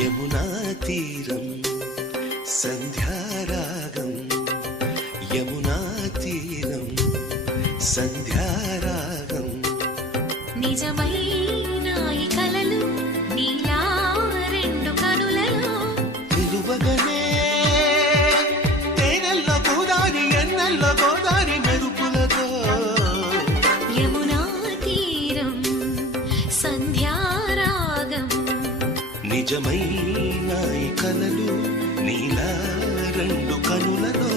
యమునా తీరం సంధ్యారాగం యమునా తీరం సంధ్యారాగం నిజమైన ఈ కలలు నీలా రెండు కనులలో నిలువగనే తేనెల్లో గోదారి ఎన్నెల్లో గోదారి మెరుపులతో యమునా తీరం సంధ్యారాగం నిజమైన ఈ కలలు నీలా రెండు కనులలో